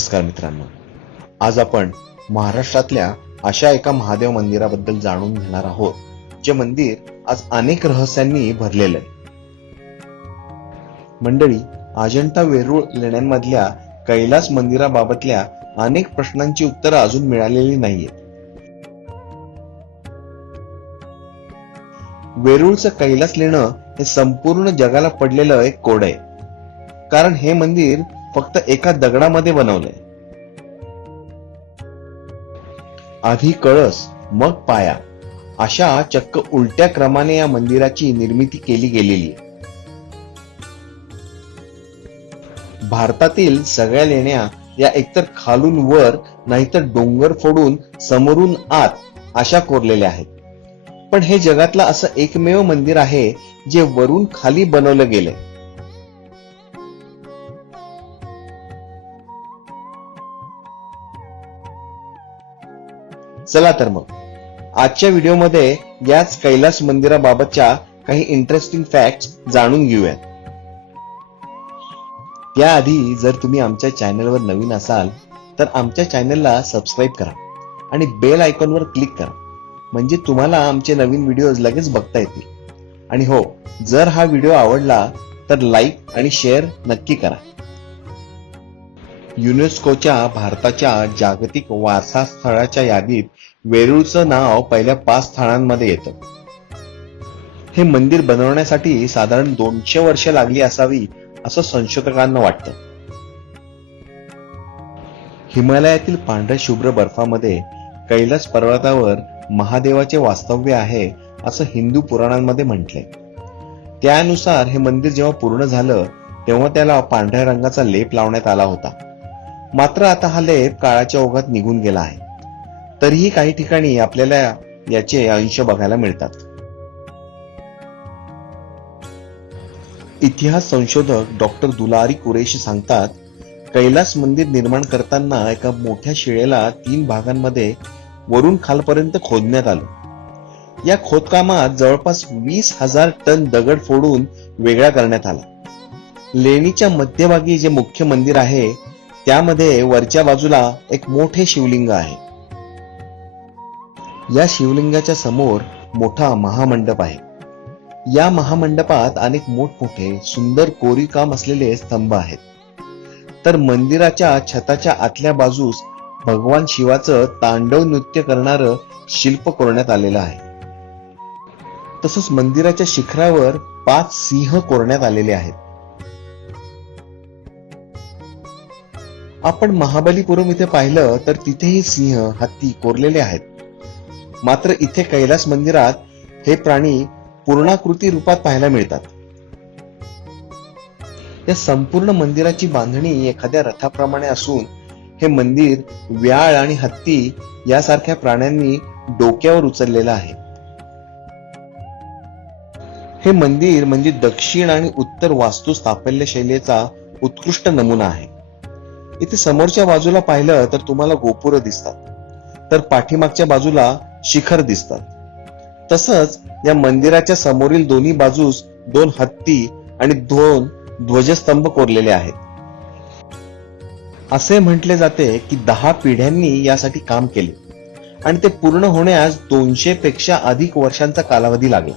नमस्कार मित्रांनो. आज आपण महाराष्ट्रातल्या अशा एका महादेव मंदिराबद्दल जाणून घेणार आहोत जे मंदिर आज अनेक रहस्यांनी भरलेलं आहे. मंडळी अजंठा वेरूळ लेण्यांमधल्या कैलास मंदिराबाबतल्या अनेक प्रश्नांची उत्तरं अजून मिळालेली नाहीयेत. वेरूळचं कैलास लेणं हे संपूर्ण जगाला पडलेलं एक कोड आहे. कारण हे मंदिर फक्त एका दगडामध्ये बनवलंय. आधी कळस मग पाया. अशा चक्क उलट्या क्रमाने या मंदिराची निर्मिती केली गेलेली आहे. भारतातील सगळ्या लेण्या या एकतर खालून वर नाहीतर डोंगर फोडून समोरून आत अशा कोरलेल्या आहेत. पण हे जगातलं असं एकमेव मंदिर आहे जे वरून खाली बनवलं गेलंय. चला तर मग. आजच्या व्हिडिओमध्ये याच कैलास मंदिराबाबतच्या काही इंटरेस्टिंग फॅक्ट्स जाणून घेऊयात. त्याआधी जर तुम्ही आमच्या चॅनलवर नवीन असाल तर आमच्या चॅनलला सबस्क्राईब करा आणि बेल आयकॉनवर क्लिक करा. म्हणजे तुम्हाला आमचे नवीन व्हिडिओज लगेच बघता येतील. आणि हो जर हा व्हिडिओ आवडला तर लाईक आणि शेअर नक्की करा. युनेस्कोच्या भारताच्या जागतिक वारसा स्थळाच्या यादीत वेरूळचं नाव पहिल्या पाच स्थानांमध्ये येतं. हे मंदिर बनवण्यासाठी साधारण दोनशे वर्ष लागली असावी असं संशोधकांना वाटतं. हिमालयातील पांढऱ्या शुभ्र बर्फामध्ये कैलास पर्वतावर महादेवाचे वास्तव्य आहे असं हिंदू पुराणांमध्ये म्हटलंय. त्यानुसार हे मंदिर जेव्हा पूर्ण झालं तेव्हा त्याला पांढऱ्या रंगाचा लेप लावण्यात आला होता. मात्र आता हा लेप काळाच्या ओघात निघून गेला आहे. तरीही काही ठिकाणी आपल्याला याचे अंश बघायला मिळतात. इतिहास संशोधक डॉक्टर दुलारी कुरेशी सांगतात कैलास मंदिर निर्माण करताना एका मोठ्या शिळेला तीन भागांमध्ये वरून खालपर्यंत खोदण्यात आलं. या खोदकामात जवळपास वीस हजार टन दगड फोडून वेगळा करण्यात आला. लेणीच्या मध्यभागी जे मुख्य मंदिर आहे त्यामध्ये वरच्या बाजूला एक मोठे शिवलिंग आहे. या शिवलिंगाच्या समोर मोठा महामंडप आहे. या महामंडपात अनेक मोठमोठे सुंदर कोरीव असलेले स्तंभ आहेत. तर मंदिराच्या छताच्या आतल्या बाजूस भगवान शिवाचं तांडव नृत्य करणारं शिल्प कोरण्यात आलेलं आहे. तसंच मंदिराच्या शिखरावर पाच सिंह कोरण्यात आलेले आहेत. आपण महाबलीपुरम इथे पाहिलं तर तिथेही सिंह हत्ती कोरलेले आहेत. मात्र इथे कैलास मंदिरात हे प्राणी पूर्णाकृती रूपात पाहायला मिळतात. या संपूर्ण मंदिराची बांधणी एखाद्या रथाप्रमाणे असून हे मंदिर व्याळ आणि हत्ती यासारख्या प्राण्यांनी डोक्यावर उचललेलं आहे. हे मंदिर म्हणजे दक्षिण आणि उत्तर वास्तू स्थापल्य शैलीचा उत्कृष्ट नमुना आहे. इथे समोरच्या बाजूला पाहिलं तर तुम्हाला गोपुरं दिसतात. तर पाठीमागच्या बाजूला शिखर दिसतात. तसंच या मंदिराच्या समोरील दोन्ही बाजूस दोन हत्ती आणि दोन ध्वजस्तंभ कोरलेले आहेत. असे म्हटले जाते की दहा पिढ्यांनी यासाठी काम केले आणि ते पूर्ण होण्यास दोनशे पेक्षा अधिक वर्षांचा कालावधी लागला.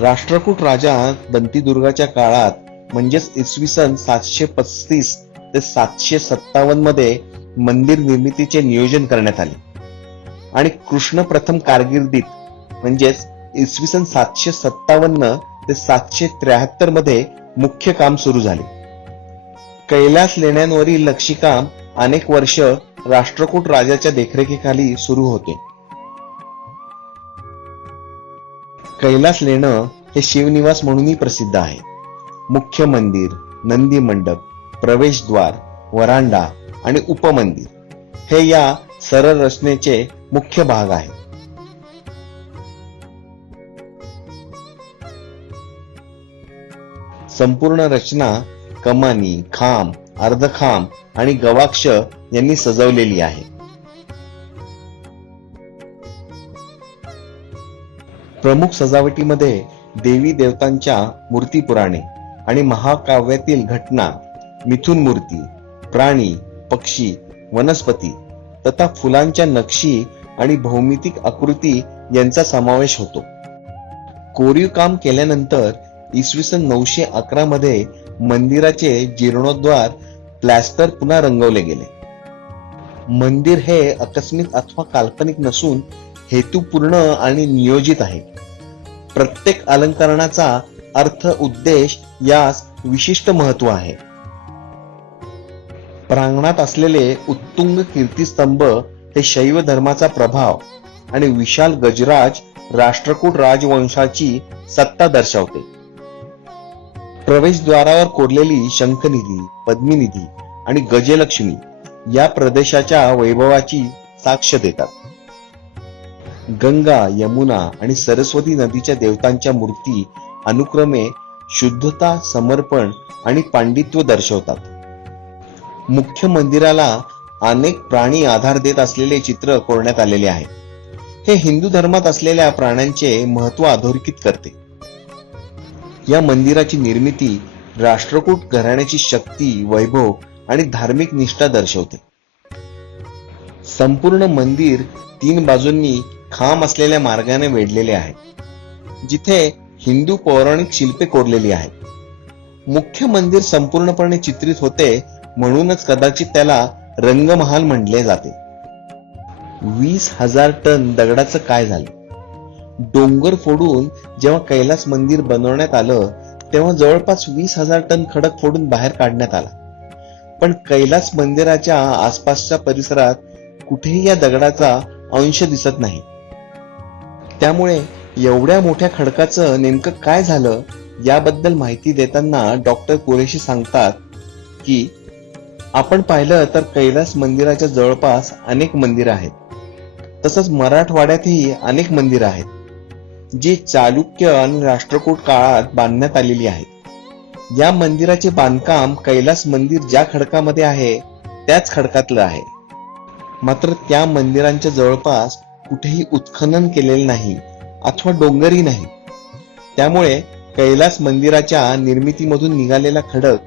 राष्ट्रकूट राजा दंतीदुर्गाच्या काळात म्हणजेच इसवी सन सातशे पस्तीस ते सातशे सत्तावन्नमध्ये मंदिर निर्मितीचे नियोजन करण्यात आले. आणि कृष्ण प्रथम कारकिर्दीत म्हणजेच इसवी सन सातशे सत्तावन्न ते सातशे त्र्याहत्तरमध्ये मुख्य काम सुरू झाले. कैलास लेण्यांवरील लक्षीकाम अनेक वर्ष राष्ट्रकूट राजाच्या देखरेखीखाली सुरू होते. कैलास लेणं हे शिवनिवास म्हणूनही प्रसिद्ध आहे. मुख्य मंदिर नंदी मंडप प्रवेशद्वार वरांडा आणि उपमंदिर हे या सरळ रचनेचे मुख्य भाग आहेत. संपूर्ण रचना कमानी खांब अर्धखांब आणि गवाक्ष यांनी सजवलेली आहे. प्रमुख सजावटीमध्ये देवी देवतांच्या मूर्ती पुराणे आणि महाकाव्यातील घटना मिथुन मूर्ती प्राणी पक्षी वनस्पती तथा फुलांच्या नक्षी आणि भौमितिक आकृती यांचा समावेश होतो. कोरीव काम केल्यानंतर इसवी सन नऊशे अकरा मध्ये मंदिराचे जीर्णोद्वार प्लॅस्टर पुन्हा रंगवले गेले. मंदिर हे आकस्मिक अथवा काल्पनिक नसून हेतुपूर्ण आणि नियोजित आहे. प्रत्येक अलंकरणाचा अर्थ उद्देश यास विशिष्ट महत्त्व आहे. प्रांगणात असलेले उत्तुंग कीर्तिस्तंभ हे शैव धर्माचा प्रभाव आणि विशाल गजराज राष्ट्रकूट राजवंशाची सत्ता दर्शवते. प्रवेशद्वारावर कोरलेली शंखनिधी पद्मिनिधी आणि गजलक्ष्मी या प्रदेशाच्या वैभवाची साक्ष देतात. गंगा यमुना आणि सरस्वती नदीच्या देवतांच्या मूर्ती अनुक्रमे शुद्धता समर्पण आणि पांडित्य दर्शवतात. मुख्य मंदिराला अनेक प्राणी आधार देत असलेले चित्र कोरण्यात आलेले आहे. हे हिंदू धर्मात असलेल्या प्राण्यांचे महत्त्व अधोरेखित करते. या मंदिराची निर्मिती राष्ट्रकूट घराण्याची शक्ती वैभव आणि धार्मिक निष्ठा दर्शवते. संपूर्ण मंदिर तीन बाजूंनी खांब असलेल्या मार्गाने वेढलेले आहे जिथे हिंदू पौराणिक शिल्पे कोरलेली आहेत. मुख्य मंदिर संपूर्णपणे चित्रित होते म्हणूनच कदाचित त्याला रंगमहाल म्हणले जाते. वीस हजार टन दगडाचं काय झालं? डोंगर फोडून जेव्हा कैलास मंदिर बनवण्यात आलं तेव्हा जवळपास वीस हजार टन खडक फोडून बाहेर काढण्यात आला. पण कैलास मंदिराच्या आसपासच्या परिसरात कुठेही या दगडाचा अंश दिसत नाही. त्यामुळे एवढ्या मोठ्या खडकाचं नेमकं काय झालं याबद्दल माहिती देताना डॉक्टर कुरेशी सांगतात की आपण पाहिलं तर कैलास मंदिराच्या जवळपास अनेक मंदिरं आहेत. तसंच मराठवाड्यातही अनेक मंदिरं आहेत जी चालुक्य आणि राष्ट्रकूट काळात बांधण्यात आलेली आहेत. या मंदिराचे बांधकाम कैलास मंदिर ज्या खडकामध्ये आहे त्याच खडकातलं आहे. मात्र त्या मंदिरांच्या जवळपास कुठेही उत्खनन केलेले नाही अथवा डोंगरही नाही. त्यामुळे कैलास मंदिराच्या निर्मितीमधून निघालेला खडक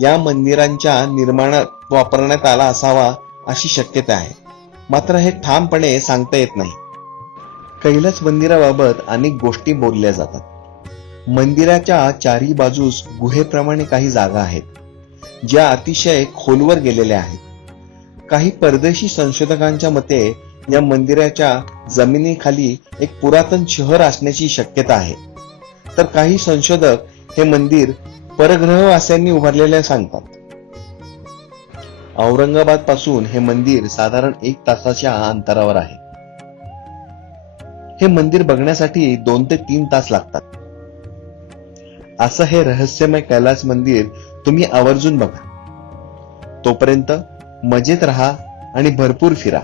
या मंदिरांच्या निर्माणात वापरण्यात आला असावा अशी शक्यता आहे. मात्र हे ठामपणे सांगता येत नाही. कैलास मंदिराबाबत अनेक गोष्टी बोलल्या जातात. मंदिराच्या चारी बाजूस गुहेप्रमाणे काही जागा आहेत ज्या अतिशय खोलवर गेलेल्या आहेत. काही परदेशी संशोधकांच्या मते या मंदिराच्या जमिनीखाली एक पुरातन शहर असण्याची शक्यता आहे. तर काही संशोधक हे मंदिर परग्रहवासियांनी उभारलेल्या सांगतात औरंगाबादपासून हे मंदिर साधारण एक तासाच्या अंतरावर आहे. हे मंदिर बघण्यासाठी दोन ते तीन तास लागतात. असं हे रहस्यमय कैलास मंदिर तुम्ही आवर्जून बघा. तोपर्यंत मजेत राहा आणि भरपूर फिरा.